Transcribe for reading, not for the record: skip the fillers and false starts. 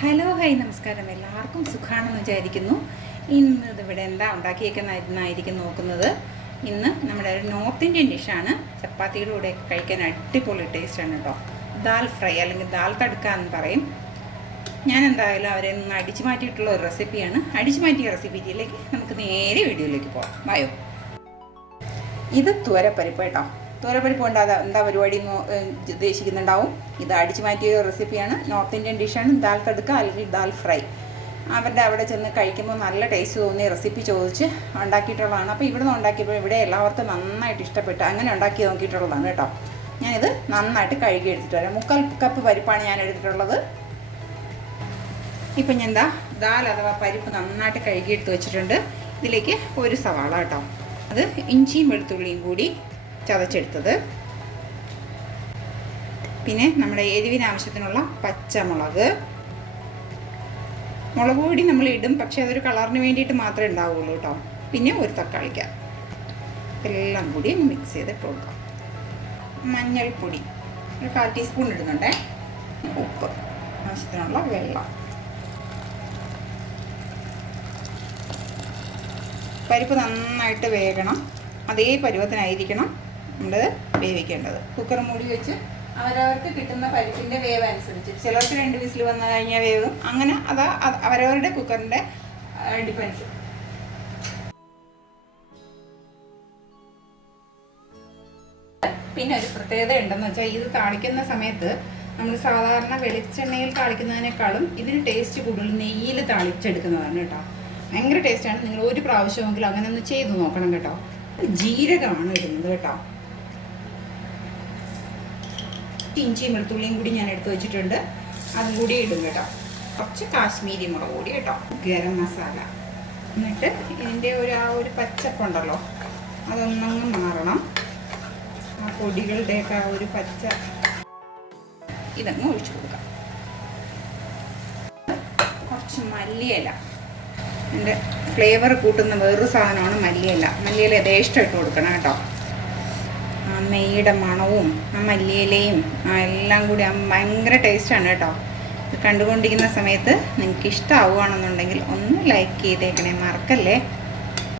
Hello hi നമസ്കാരം. എല്ലാവർക്കും സുഖമാണെന്ന് വിചാരിക്കുന്നു. ഇന്ന് ഇതിവിടെ എന്താ ഉണ്ടാക്കിയേക്കുന്നതായിരിക്കും നോക്കുന്നത്. ഇന്ന് നമ്മുടെ ഒരു നോർത്ത് ഇന്ത്യൻ ഡിഷാണ്. ചപ്പാത്തിയുടെ കൂടെ കഴിക്കാൻ അടിപൊളി ടേസ്റ്റാണ് കേട്ടോ. ദാൽ ഫ്രൈ അല്ലെങ്കിൽ ദാൽ തടുക്ക എന്ന് പറയും. ഞാൻ എന്തായാലും അവരെ നിന്ന് അടിച്ചു മാറ്റിയിട്ടുള്ള ഒരു റെസിപ്പിയാണ്. അടിച്ചു മാറ്റിയ റെസിപ്പിയിലേക്ക് നമുക്ക് നേരെ വീഡിയോയിലേക്ക് പോകാം. വായോ. ഇത് തുവരപ്പരിപ്പ് കേട്ടോ. തുവരപ്പരിപ്പ് കൊണ്ട് എന്താ പരിപാടി ഉദ്ദേശിക്കുന്നുണ്ടാവും. ഇത് അടിച്ചു മാറ്റിയ റെസിപ്പിയാണ്. നോർത്ത് ഇന്ത്യൻ ഡിഷാണ് ദാൽ തടുക്ക അല്ലെങ്കിൽ ദാൽ ഫ്രൈ. അവരുടെ അവിടെ ചെന്ന് കഴിക്കുമ്പോൾ നല്ല ടേസ്റ്റ് തോന്നിയ റെസിപ്പി ചോദിച്ച് ഉണ്ടാക്കിയിട്ടുള്ളതാണ്. അപ്പോൾ ഇവിടെ നിന്ന് ഉണ്ടാക്കിയപ്പോൾ ഇവിടെ എല്ലാവർക്കും നന്നായിട്ട് ഇഷ്ടപ്പെട്ടു. അങ്ങനെ ഉണ്ടാക്കി നോക്കിയിട്ടുള്ളതാണ് കേട്ടോ. ഞാനിത് നന്നായിട്ട് കഴുകി എടുത്തിട്ട് വരാം. 3/4 കപ്പ് പരിപ്പാണ് ഞാൻ എടുത്തിട്ടുള്ളത്. ഇപ്പം ഞാൻ ദാൽ അഥവാ പരിപ്പ് നന്നായിട്ട് കഴുകിയെടുത്ത് വെച്ചിട്ടുണ്ട്. ഇതിലേക്ക് ഒരു സവാള കേട്ടോ, അത് ഇഞ്ചിയും വെളുത്തുള്ളിയും കൂടി ചതച്ചെടുത്തത്, പിന്നെ നമ്മുടെ എരിവിന് ആവശ്യത്തിനുള്ള പച്ചമുളക്, മുളക് പൊടി നമ്മൾ ഇടും, പക്ഷേ അതൊരു കളറിന് വേണ്ടിയിട്ട് മാത്രമേ ഉണ്ടാവുള്ളൂ കേട്ടോ. പിന്നെ ഒരു തക്കാളിക്ക, എല്ലാം കൂടി മിക്സ് ചെയ്തിട്ട് കൊടുക്കാം. മഞ്ഞൾപ്പൊടി ഒരു 1/4 ടീസ്പൂൺ ഇടുന്നുണ്ടേ. ഉപ്പ്, ആവശ്യത്തിനുള്ള വെള്ളം. പരിപ്പ് നന്നായിട്ട് വേകണം. അതേ പരുവത്തിനായിരിക്കണം നമ്മൾ വേവിക്കേണ്ടത്. കുക്കർ മൂടി വെച്ച് അവരവർക്ക് കിട്ടുന്ന പരിപ്പിൻ്റെ വേവ് അനുസരിച്ച്, ചിലർക്ക് 2 വിസിൽ വന്നു കഴിഞ്ഞാൽ വേവും. അങ്ങനെ അവരവരുടെ കുക്കറിൻ്റെ ഡിപ്പെൻസ്. പിന്നെ ഒരു പ്രത്യേകത ഉണ്ടെന്ന് വെച്ചാൽ, ഇത് താളിക്കുന്ന സമയത്ത് നമ്മൾ സാധാരണ വെളിച്ചെണ്ണയിൽ താളിക്കുന്നതിനേക്കാളും ഇതിന് ടേസ്റ്റ് കൂടുതൽ നെയ്യിൽ താളിച്ചെടുക്കുന്നതാണ് കേട്ടോ. ഭയങ്കര ടേസ്റ്റാണ്. നിങ്ങൾ ഒരു പ്രാവശ്യമെങ്കിലും അങ്ങനെ ഒന്ന് ചെയ്ത് നോക്കണം കേട്ടോ. ജീരകമാണ് ഇടുന്നത് കേട്ടോ. ഇഞ്ചിയും വെളുത്തുള്ളിയും കൂടി ഞാൻ എടുത്ത് വെച്ചിട്ടുണ്ട്, അതും കൂടി ഇടും കേട്ടോ. കുറച്ച് കാശ്മീരി മുളക് പൊടി കേട്ടോ, ഗരം മസാല. എന്നിട്ട് ഇതിൻ്റെ ഒരു പച്ചപ്പുണ്ടല്ലോ, അതൊന്നങ്ങ് മാറണം. ആ പൊടികളുടെയൊക്കെ ആ ഒരു പച്ച ഇതങ്ങ് ഒഴിച്ചു കൊടുക്കാം. കുറച്ച് മല്ലിയില, എൻ്റെ ഫ്ലേവർ കൂട്ടുന്ന വേറൊരു സാധനമാണ് മല്ലിയില. മല്ലിയില യഥേഷ്ടം ഇട്ട് കൊടുക്കണം കേട്ടോ. ആ നെയ്യുടെ മണവും ആ മല്ലിയിലയും എല്ലാം കൂടി ഭയങ്കര ടേസ്റ്റാണ് കേട്ടോ. ഇത് കണ്ടുകൊണ്ടിരിക്കുന്ന സമയത്ത് നിങ്ങൾക്ക് ഇഷ്ടമാവുകയാണെന്നുണ്ടെങ്കിൽ ഒന്ന് ലൈക്ക് ചെയ്തേക്കണേ, മറക്കല്ലേ.